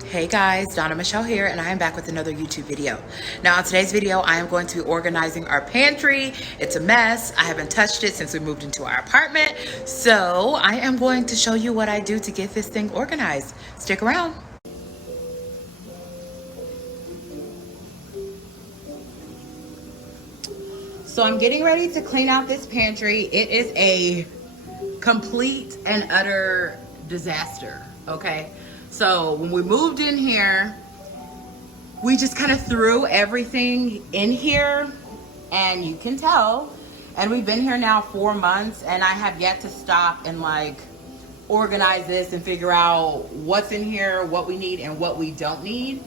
Hey guys, Donna Michelle here, and I am back with another YouTube video. Now in today's video, I am going to be organizing our pantry. It's a mess. I haven't touched it since we moved into our apartment. So I am going to show you what I do to get this thing organized. Stick around. So I'm getting ready to clean out this pantry. It is a complete and utter disaster, okay? So when we moved in here, we just kind of threw everything in here, and you can tell, and we've been here now 4 months, and I have yet to stop and like organize this and figure out what's in here, what we need and what we don't need.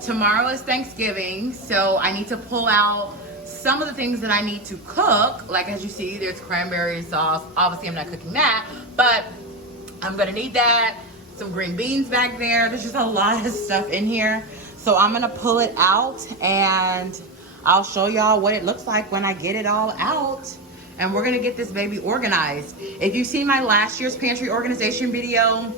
Tomorrow is Thanksgiving, so I need to pull out some of the things that I need to cook. Like as you see, there's cranberry sauce. Obviously I'm not cooking that, but I'm gonna need that. Some green beans back there. There's just a lot of stuff in here. So I'm gonna pull it out and I'll show y'all what it looks like when I get it all out. And we're gonna get this baby organized. If you see my last year's pantry organization video,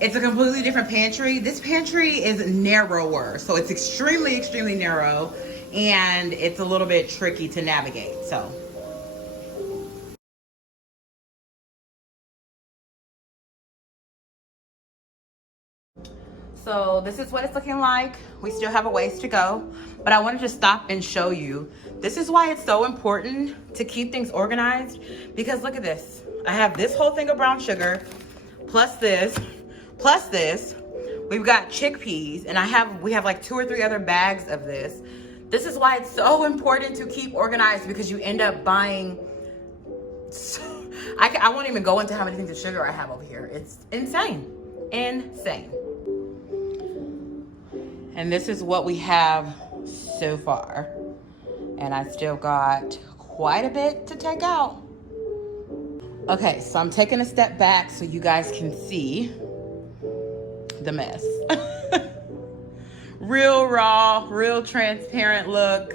it's a completely different pantry. This pantry is narrower. So it's extremely, extremely narrow, and it's a little bit tricky to navigate, so. So this is what it's looking like. We still have a ways to go, but I wanted to stop and show you. This is why it's so important to keep things organized, because look at this. I have this whole thing of brown sugar, plus this. We've got chickpeas, and we have like 2 or 3 other bags of this. This is why it's so important to keep organized, because you end up buying, I won't even go into how many things of sugar I have over here. It's insane, insane. And this is what we have so far. And I still got quite a bit to take out. Okay, so I'm taking a step back so you guys can see the mess. Real raw, real transparent look.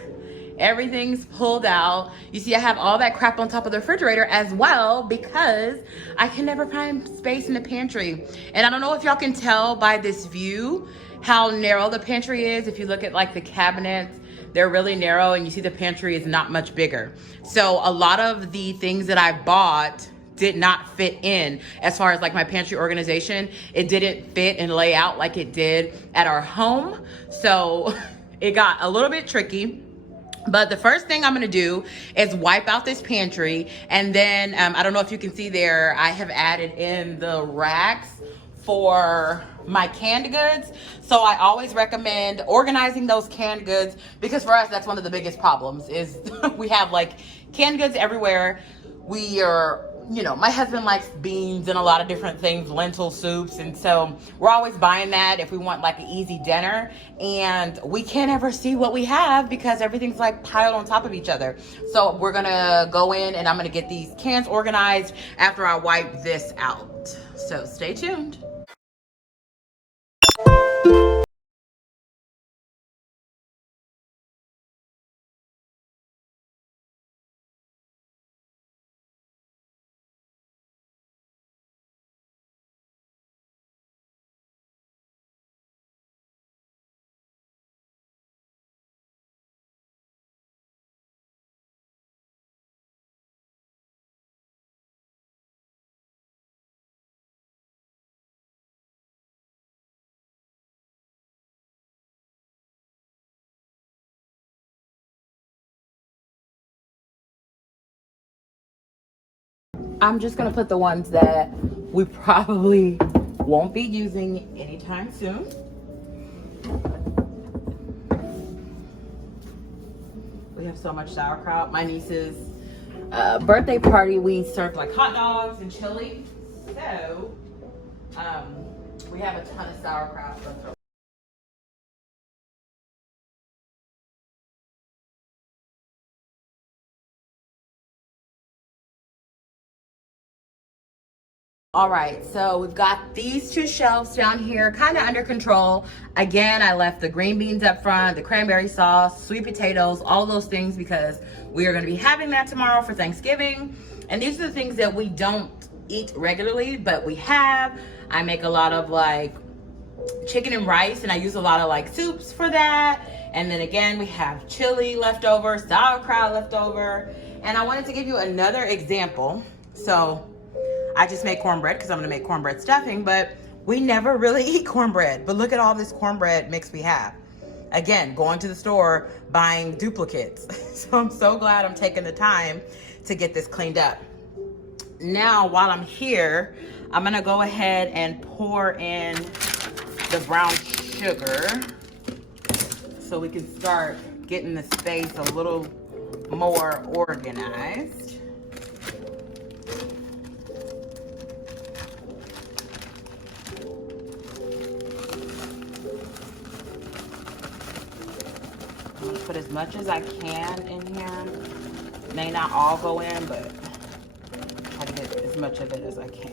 Everything's pulled out. You see I have all that crap on top of the refrigerator as well, because I can never find space in the pantry. And I don't know if y'all can tell by this view how narrow the pantry is. If you look at like the cabinets, they're really narrow, and you see the pantry is not much bigger. So a lot of the things that I bought did not fit in as far as like my pantry organization. It didn't fit and lay out like it did at our home. So it got a little bit tricky. But the first thing I'm gonna do is wipe out this pantry. And then, I don't know if you can see there, I have added in the racks for my canned goods. So I always recommend organizing those canned goods, because for us, that's one of the biggest problems is we have like canned goods everywhere. We are, you know, my husband likes beans and a lot of different things, lentil soups. And so we're always buying that if we want like an easy dinner, and we can't ever see what we have because everything's like piled on top of each other. So we're gonna go in and I'm gonna get these cans organized after I wipe this out. So stay tuned. I'm just gonna put the ones that we probably won't be using anytime soon. We have so much sauerkraut. My niece's birthday party, we served like hot dogs and chili. So we have a ton of sauerkraut. All right, so we've got these 2 shelves down here kind of under control. Again, I left the green beans up front, the cranberry sauce, sweet potatoes, all those things, because we are going to be having that tomorrow for Thanksgiving. And these are the things that we don't eat regularly, but we have. I make a lot of like chicken and rice, and I use a lot of like soups for that. And then again, we have chili left over, sauerkraut left over. And I wanted to give you another example. So I just made cornbread because I'm gonna make cornbread stuffing, but we never really eat cornbread. But look at all this cornbread mix we have. Again, going to the store, buying duplicates. So I'm so glad I'm taking the time to get this cleaned up. Now, while I'm here, I'm gonna go ahead and pour in the brown sugar so we can start getting the space a little more organized. I'm gonna put as much as I can in here. May not all go in, but try to get as much of it as I can.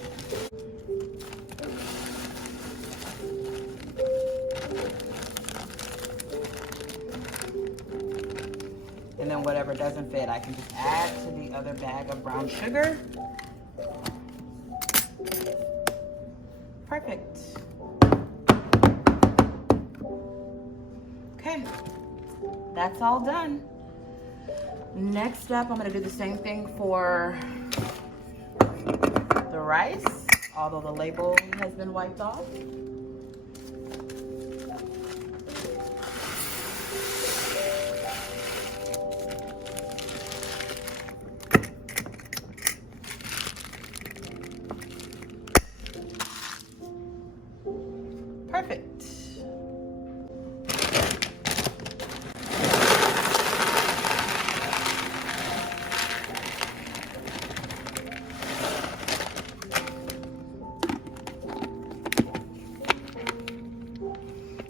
And then whatever doesn't fit, I can just add to the other bag of brown sugar. Perfect. Okay, that's all done. Next up, I'm gonna do the same thing for the rice, although the label has been wiped off. Perfect.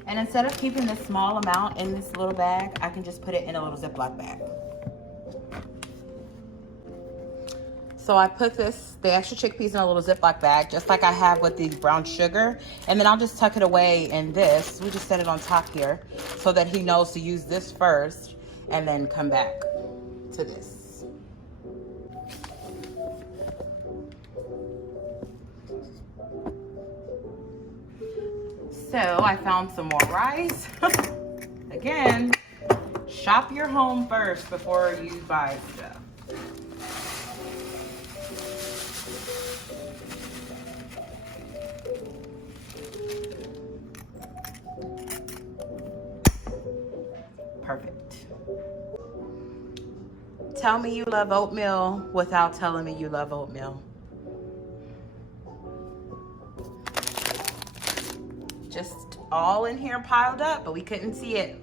And instead of keeping this small amount in this little bag, I can just put it in a little Ziploc bag. So I put the extra chickpeas in a little Ziploc bag, just like I have with the brown sugar. And then I'll just tuck it away in this. We just set it on top here so that he knows to use this first and then come back to this. So I found some more rice. Again, shop your home first before you buy stuff. Perfect. Tell me you love oatmeal without telling me you love oatmeal. Just all in here piled up, but we couldn't see it.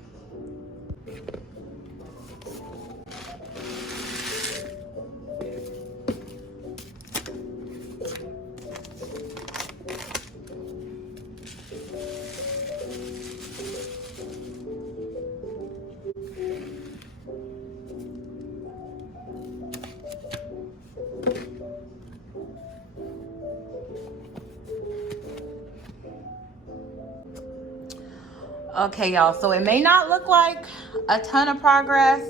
Okay, y'all, so it may not look like a ton of progress,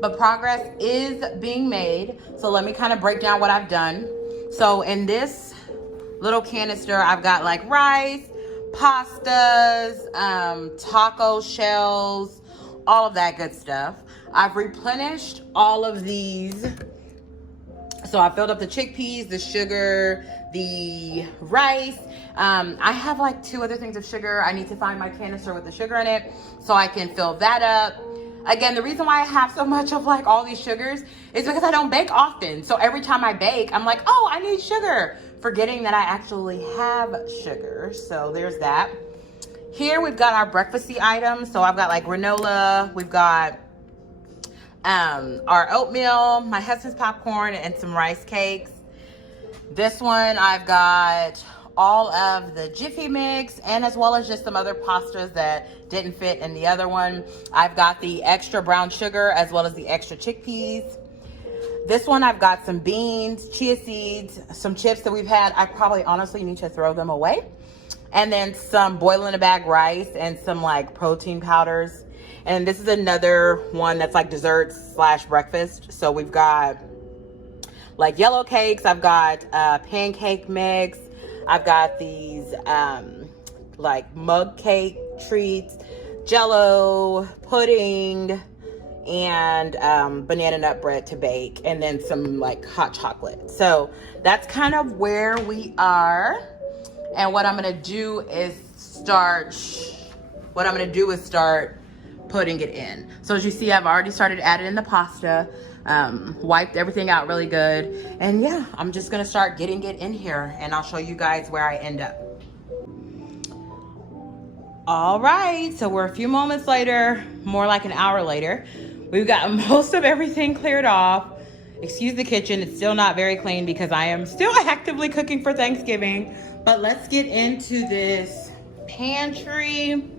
but progress is being made. So let me kind of break down what I've done. So in this little canister, I've got like rice, pastas, taco shells, all of that good stuff. I've replenished all of these. So I filled up the chickpeas, the sugar, the rice. I have like 2 other things of sugar. I need to find my canister with the sugar in it so I can fill that up. Again, the reason why I have so much of like all these sugars is because I don't bake often. So every time I bake, I'm like, oh, I need sugar, forgetting that I actually have sugar. So there's that. Here we've got our breakfasty items. So I've got like granola, we've got our oatmeal, my husband's popcorn, and some rice cakes. This one I've got all of the Jiffy mix, and as well as just some other pastas that didn't fit in the other one. I've got the extra brown sugar as well as the extra chickpeas. This one I've got some beans, chia seeds, some chips that we've had. I probably honestly need to throw them away. And then some boil in a bag rice and some like protein powders. And this is another one that's like desserts / breakfast. So we've got like yellow cakes. I've got pancake mix. I've got these like mug cake treats, jello, pudding, and banana nut bread to bake, and then some like hot chocolate. So that's kind of where we are. And what I'm gonna do is start putting it in. So as you see, I've already started adding in the pasta, wiped everything out really good. And yeah, I'm just gonna start getting it in here, and I'll show you guys where I end up. All right, so we're a few moments later, more like an hour later. We've got most of everything cleared off. Excuse the kitchen, it's still not very clean because I am still actively cooking for Thanksgiving. But let's get into this pantry.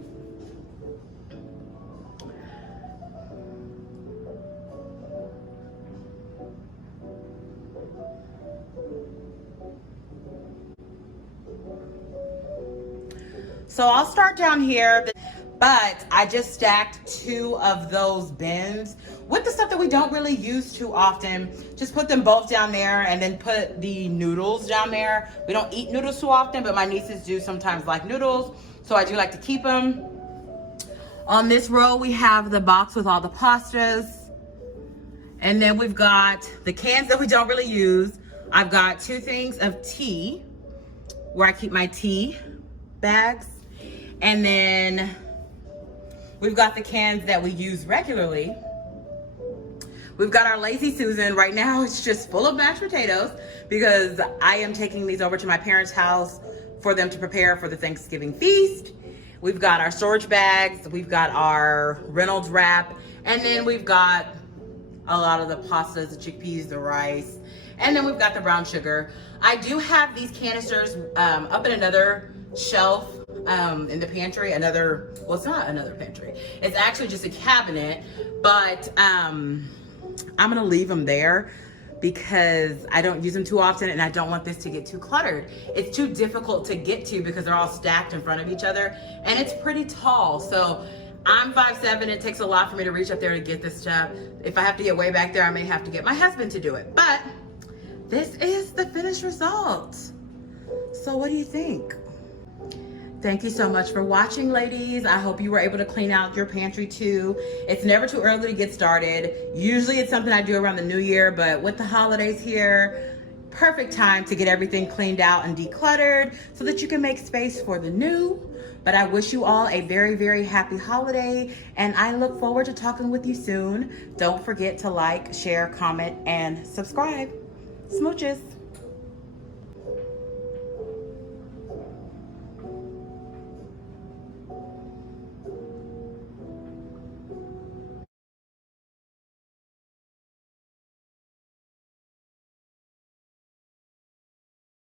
So I'll start down here, but I just stacked 2 of those bins with the stuff that we don't really use too often. Just put them both down there, and then put the noodles down there. We don't eat noodles too often, but my nieces do sometimes like noodles, so I do like to keep them. On this row, we have the box with all the pastas. And then we've got the cans that we don't really use. I've got 2 things of tea, where I keep my tea bags. And then we've got the cans that we use regularly. We've got our Lazy Susan. Right now it's just full of mashed potatoes because I am taking these over to my parents' house for them to prepare for the Thanksgiving feast. We've got our storage bags. We've got our Reynolds wrap. And then we've got a lot of the pastas, the chickpeas, the rice. And then we've got the brown sugar. I do have these canisters up in another shelf in the pantry. Well, it's not another pantry. It's actually just a cabinet, but I'm gonna leave them there because I don't use them too often, and I don't want this to get too cluttered. It's too difficult to get to because they're all stacked in front of each other, and it's pretty tall. So I'm 5'7". It takes a lot for me to reach up there to get this stuff. If I have to get way back there, I may have to get my husband to do it. But this is the finished result. So what do you think? Thank you so much for watching, ladies. I hope you were able to clean out your pantry too. It's never too early to get started. Usually it's something I do around the new year, but with the holidays here, perfect time to get everything cleaned out and decluttered so that you can make space for the new. But I wish you all a very, very happy holiday, and I look forward to talking with you soon. Don't forget to like, share, comment, and subscribe. Smooches.